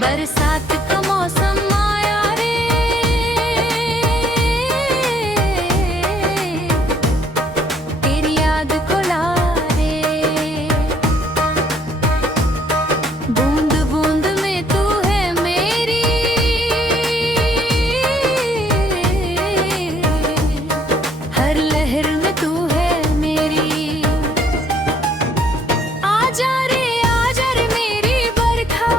बरसात का मौसम आया रे, तेरी याद को ला रे। बूंद बूंद में तू है मेरी, हर लहर में तू है मेरी। आजा रे आजा रे मेरी बरखा,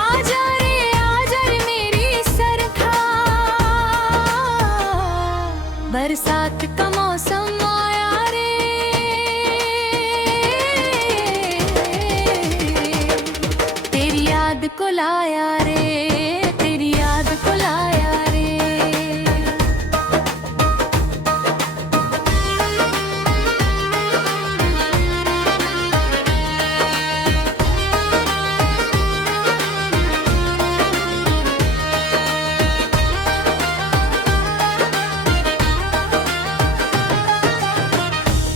आजा रे मेरी सरखा। बरसात का मौसम आया रे, तेरी याद को लाया रे, तेरी याद को लाया रे।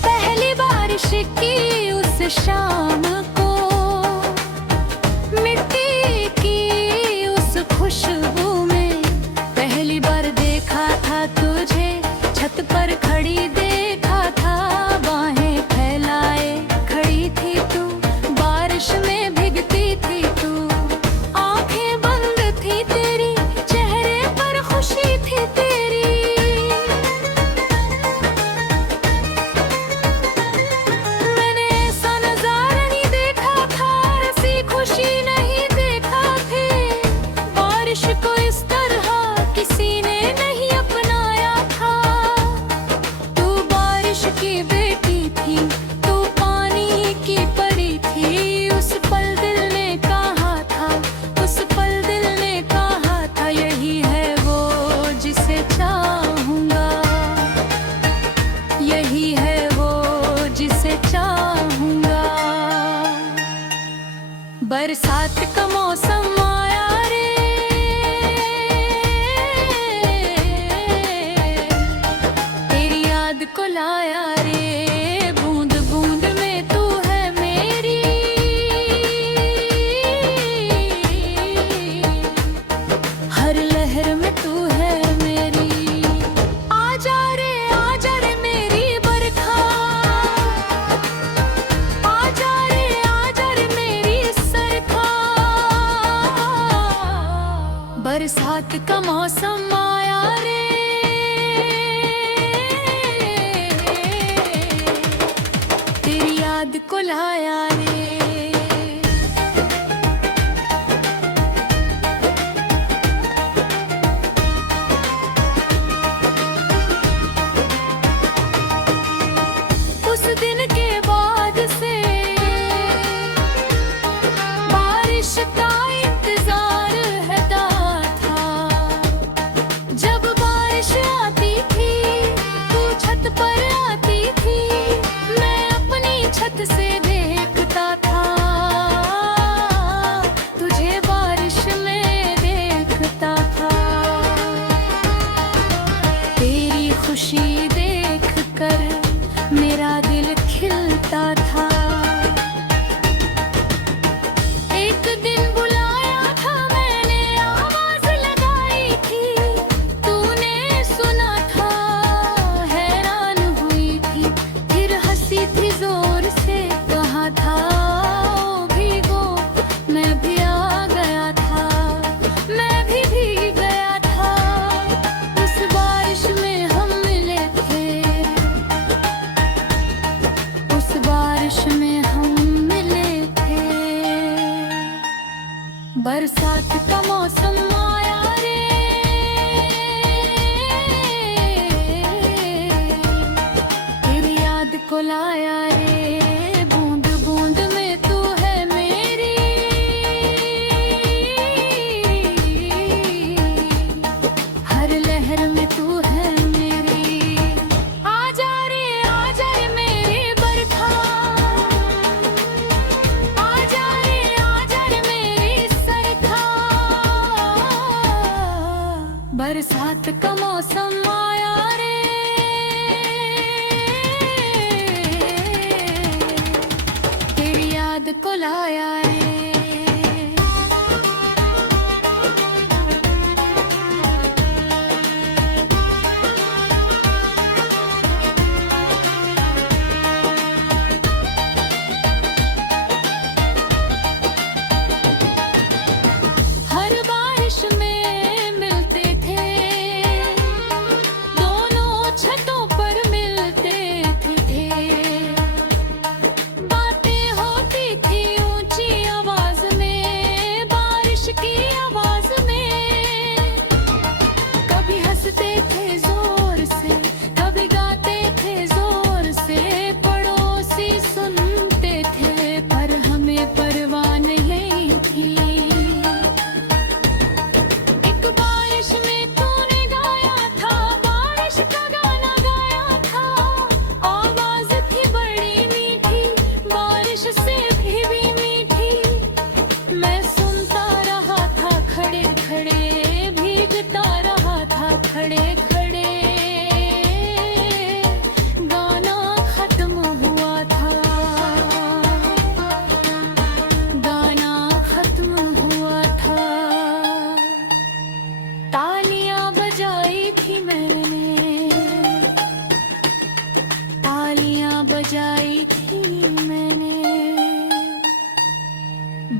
पहली बारिश की उस शाम को, मिट्टी की उस खुशबू में, पहली बार देखा था तुझे छत पर खड़ी, देखा था बाहें फैलाए खड़ी थी तू, बारिश में भीगती थी तू। आंखें बंद थी तेरी, चेहरे पर खुशी थी तेरी। मैंने ऐसा नजारा नहीं देखा था, ऐसी खुशी नहीं देखा थे। बारिश को इस तरह किसी ने नहीं अपनाया था। तू बारिश की बेटी थी, तू पानी की परी थी। उस पल दिल ने कहा था, उस पल दिल ने कहा था, यही है वो जिसे चाहूंगा, यही है वो जिसे चाहूंगा। बरसात का मौसम आया रे, तेरी याद को लाया रे। बूंद बूंद में तू है मेरी, हर लहर में तू है मेरी। आजा रे मेरी बरखा, आजा रे मेरी सरखा। बरसात का मौसम आया रे, तेरी याद को लाया रे। उस दिन के बाद से बारिश का इंतजार है था। जब बारिश आती थी, तू छत पर आती थी, मैं अपनी छत से देखता था, तुझे बारिश में देखता था। तेरी खुशी देख कर मेरा दिल खिलता था। एक दिन बुलाया था मैंने, आवाज लगाई थी, तूने सुना था, हैरान हुई थी, फिर हंसी थी जोर से, कहा था ओ भीगो, मैं भी आ गया था, मैं भी भीग गया था। उस बारिश में हम मिले थे, उस बारिश में हम मिले थे। बरसात का मौसम आया रे, तेरी याद को लाया रे। बूंद बूंद में तू है मेरी, हर लहर में तू है मेरी। आजा रे मेरी बरखा, आजा रे मेरी सरखा। बरसात का मौसम आया रे, को लाया है।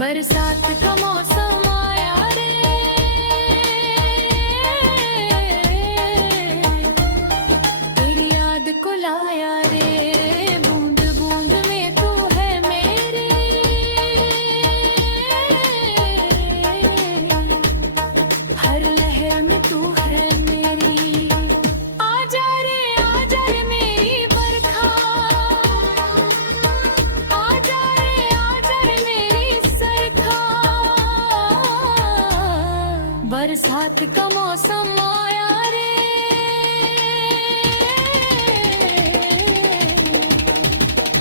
बरसात का मौसम आया रे, तेरी याद को लाया रे, बूंद बूंद में तू है मेरे, हर लहर में तू है मेरी। आजा रे मेरी बरखा, आजा रे मेरी सरखा, बरसात का मौसम आया रे,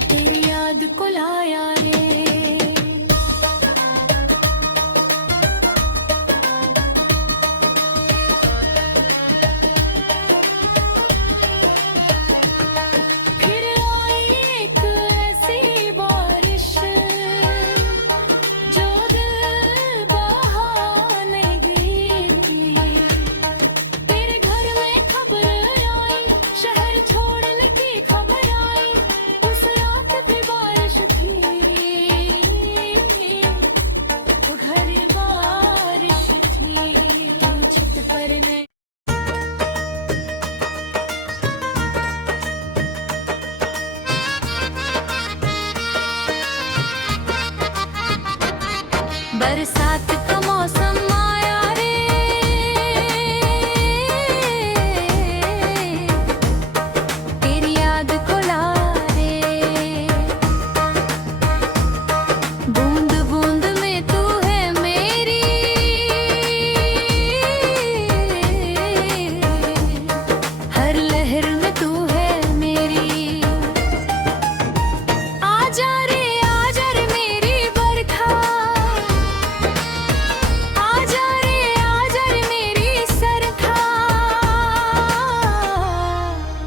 तेरी याद को लाया रे। फिर आई एक ऐसी बारिश जो दिल बहाने गई, तेरे घर में खबर आई, शहर छोड़ने की खबर आई, उस रात भी बारिश थी, वो घर बारिश थी, तू छत पर नहीं। बरसात का मौसम आया रे, तेरी याद को ला रे, बूंद बूंद में तू है मेरी, हर लहर में तू है मेरी। आजा रे मेरी बरखा, आजा रे मेरी सरखा,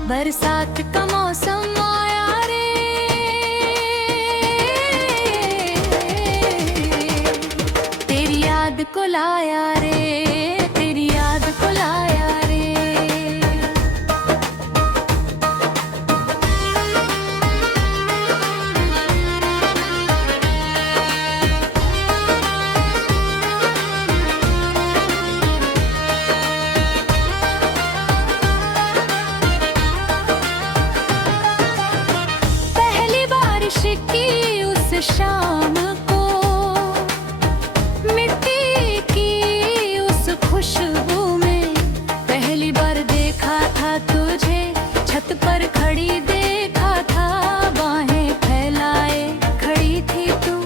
बरसात का मौसम आया रे, तेरी याद को लाया रे, तेरी याद को लाया रे। पहली बारिश की उस शाम को, मिट्टी की उस खुशबू में, पहली बार देखा था तुझे, छत पर खड़ी देखा था, बाहें फैलाए खड़ी थी तू,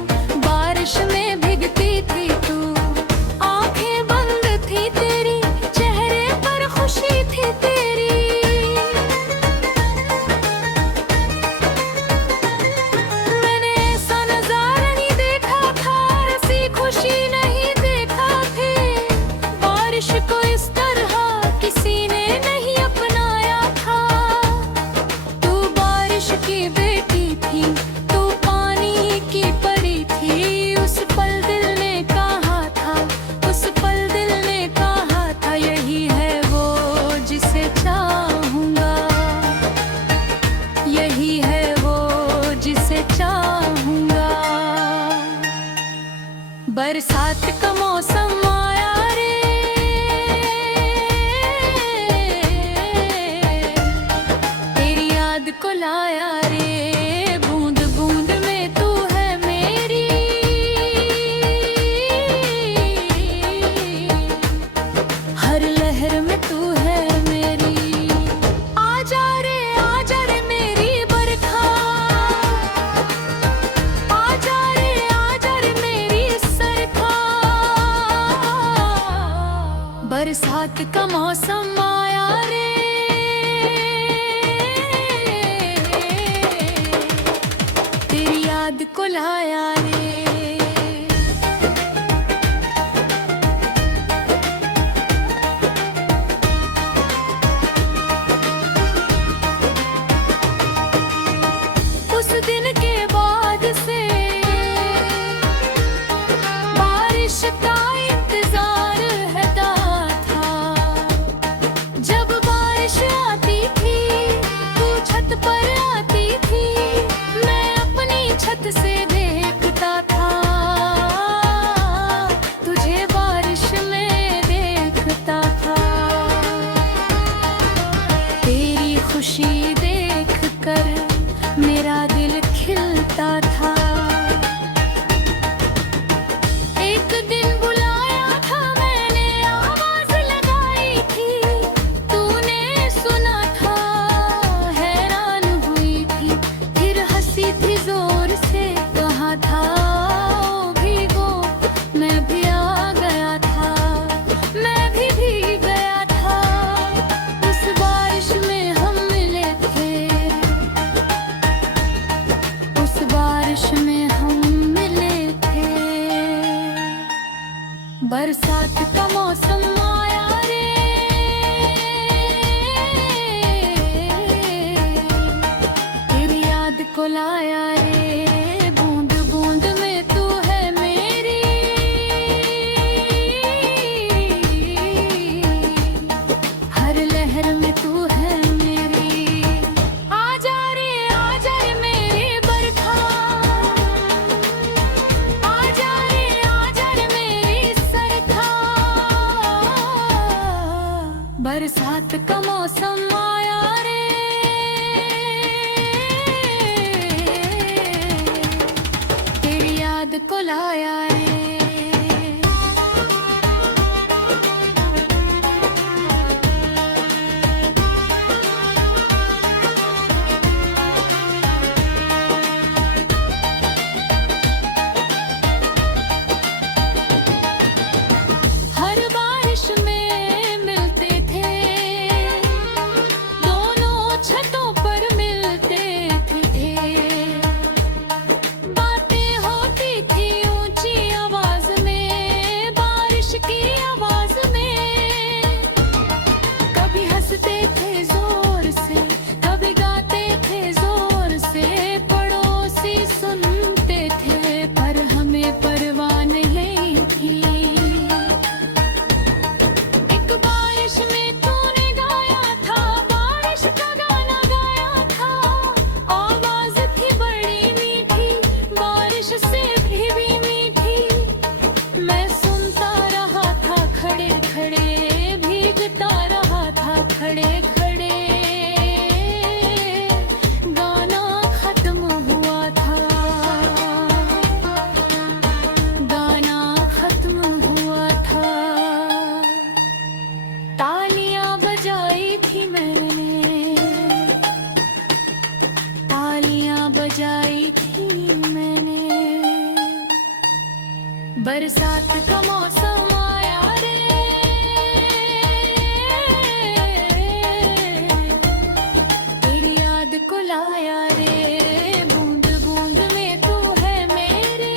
बारिश में भीगती थी तू, आंखें बंद थी तेरी, चेहरे पर खुशी थी तेरी। मैंने ऐसा नजारा नहीं देखा था, ऐसी खुशी नहीं देखा थे, बारिश को इस तरह किसी ने नहीं अपनाया था। तू बारिश की बेटी थी, तू पानी की परी थी, उस पल दिल ने कहा था, उस पल दिल ने कहा था, यही है वो जिसे चाहूंगा, यही है वो जिसे चाहूंगा। बरसात का मौसम आया रे, तेरी याद को लाया रे, बूंद बूंद में तू है मेरी, हर लहर में तू है मेरी। आजा रे मेरी बरखा, आजा रे मेरी सरखा, बरसात का मौसम आया रे, तेरी याद को लाया रे। उस दिन के बाद से बारिश का इंतजार है था, जब बारिश आती थी तू छत पर आती थी, मैं अपनी छत से देखता था, बरसात का मौसम आया रे, तेरी याद को लाया रे। हर बारिश में मिलते थे, दोनों छतों पर मिलते थे। बातें होती थी ऊंची आवाज में, बारिश की आवाज में। कभी हंसते थे जोर से, कभी गाते थे जोर से। पड़ोसी सुनते थे पर हमें परवाह नहीं थी। एक बारिश में तूने गाया था, बारिश का गाना गाया था। आवाज थी बड़ी मीठी, बारिश से भी मीठी। मैं सुनता रहा था खड़े खड़े, भीगता रहा था खड़े खड़े। गाना खत्म हुआ था, गाना खत्म हुआ था। तालियां बजाई थी मैंने, तालियां बजाई थी मैंने। बरसात का मौसम आया रे, तेरी याद को लाया रे। बूंद बूंद में तू है मेरे,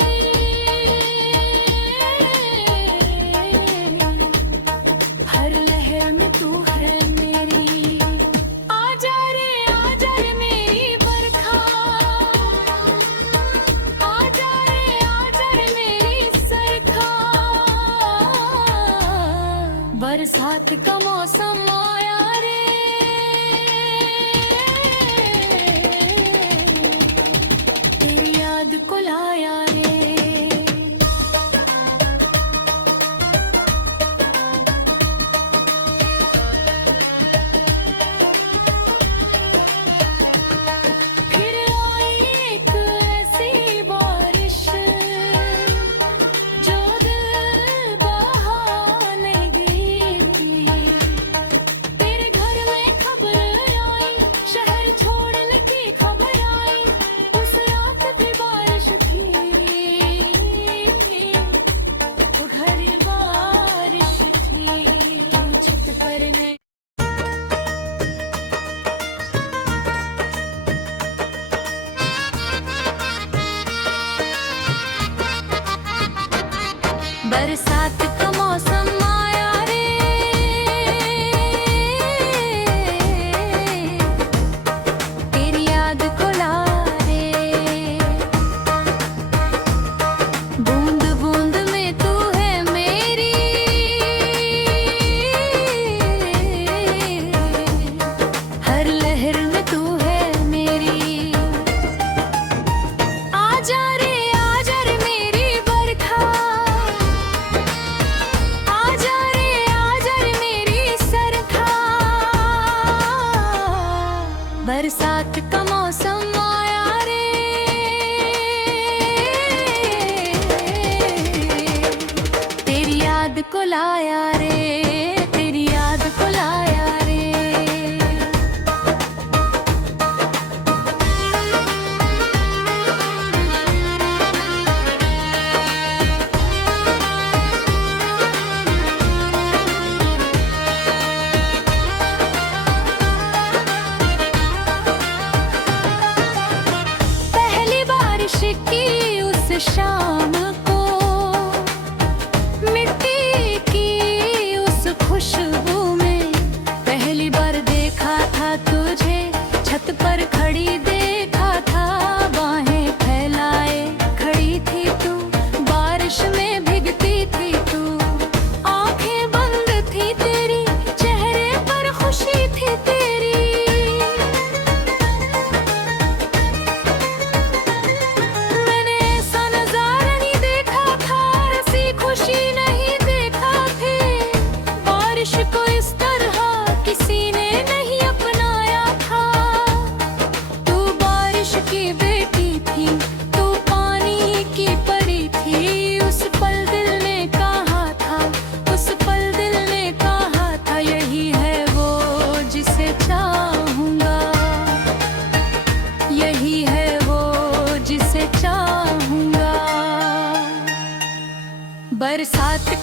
हर लहर में तू है मेरी। आजा रे मेरी बरखा, आजा रे मेरी सरखा। बरसात का मौसम आया रे, तेरी याद को लाया रे। फिर आई एक ऐसी बारिश, जो दिल बहाने गिरी। तेरे घर में खबर आई, शहर छोड़ने की खबर आई। उस रात भी बारिश थी, वो घर बारिश थी। छत पर नहीं बरसात का मौसम आया रे, तेरी याद को ला रे। बूंद बूंद में तू है मेरी, हर लहर में तू है मेरी। आजा रे मेरी बरखा,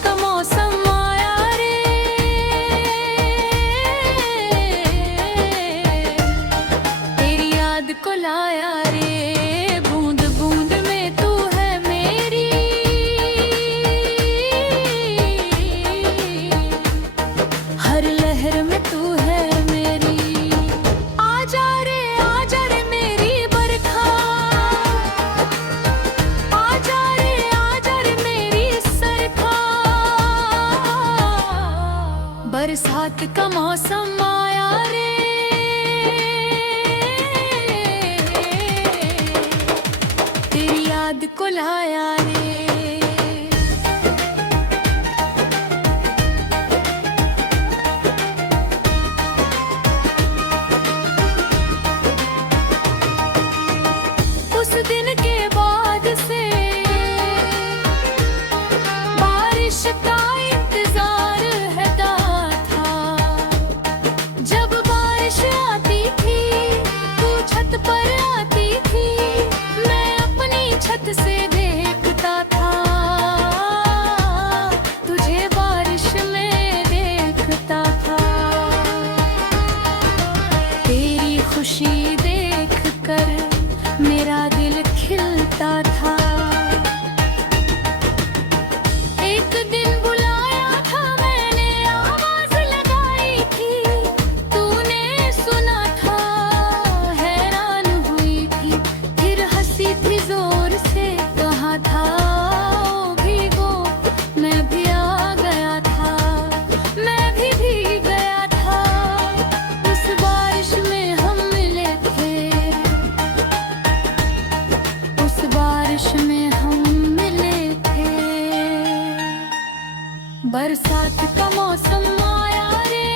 का मौसम आया रे, तेरी याद को लाया रे, बूंद बूंद में तू है मेरी, हर लहर में तू है मेरी। आजा रे मेरी बरखा, आजा रे मेरी सरखा, बरसात का मौसम आया रे, तेरी याद को लाया रे। उस दिन के बाद से बारिश का इंतजार है था, जब बारिश आती थी तू छत पर आती थी, मैं अपनी छत से देखता था, तुझे बारिश में देखता था, तेरी खुशी देख कर मेरा दिल खिलता था। एक दिन बुलाया था मैंने, आवाज लगाई थी, तूने सुना था, हैरान हुई थी, फिर हंसी थी जोर से, कहा था ओ भीगो, मैं भी आ गया था, मैं भी भीग गया था, उस बारिश में हम मिले थे, उस बारिश में हम मिले थे। बरसात का मौसम आया रे,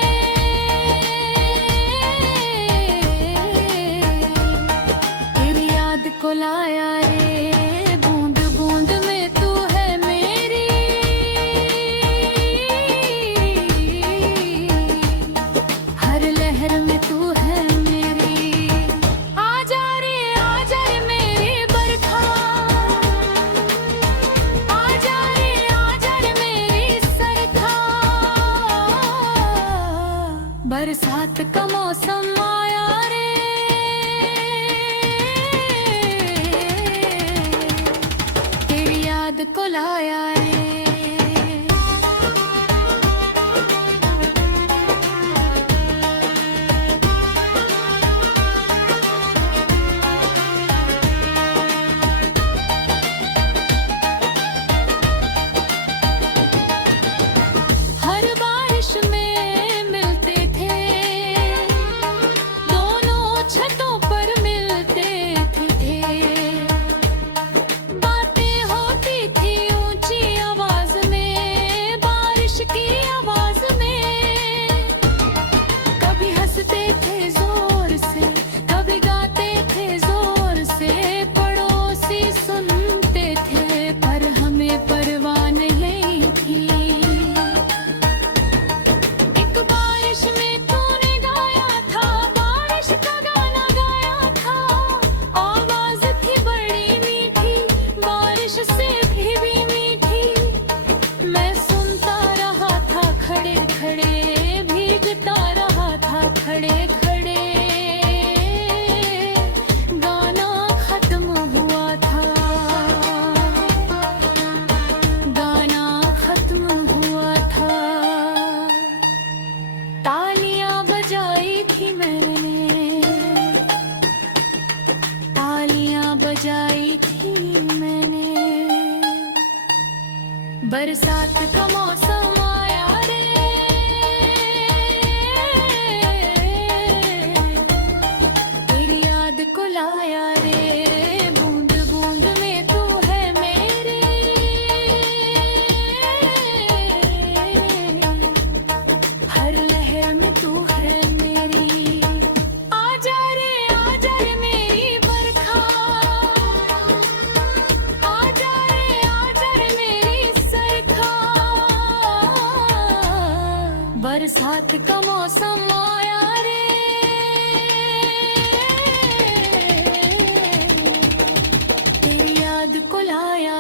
तेरी याद को लाया रे, बूंद बूंद में तू है मेरी, हर लहर में तू है मेरी। आजा रे मेरी बरखा, आजा रे मेरी सरखा, बरसात का मौसम आया रे, तेरी याद को लाया रे। हर बारिश में मिलते थे, दोनों छतों पर मिलते थे, बातें होती थी ऊंची आवाज में, बारिश की आवाज में, कभी हंसते थे जोर से, कभी गाते थे जोर से, पड़ोसी सुनते थे पर हमें परवाह नहीं थी। एक बारिश में तूने गाया था, बारिश का गाना गाया था, आवाज थी बड़ी मीठी, बारिश से भी मीठी, मैं सुनता रहा था खड़े खड़े, भीगता रहा था खड़े खड़े, गाना खत्म हुआ था, गाना खत्म हुआ था, तालियां बजाई थी मैंने, तालियां बजाई थी मैंने, बरसात का मौसम आया रे, तेरी याद को लाया रे, बूंद बूंद में तू है मेरी, हर लहर में तू है मेरी। आजा रे मेरी बरखा, आजा रे मेरी सरखा, बरसात का मौसम आया रे, तेरी याद को लाया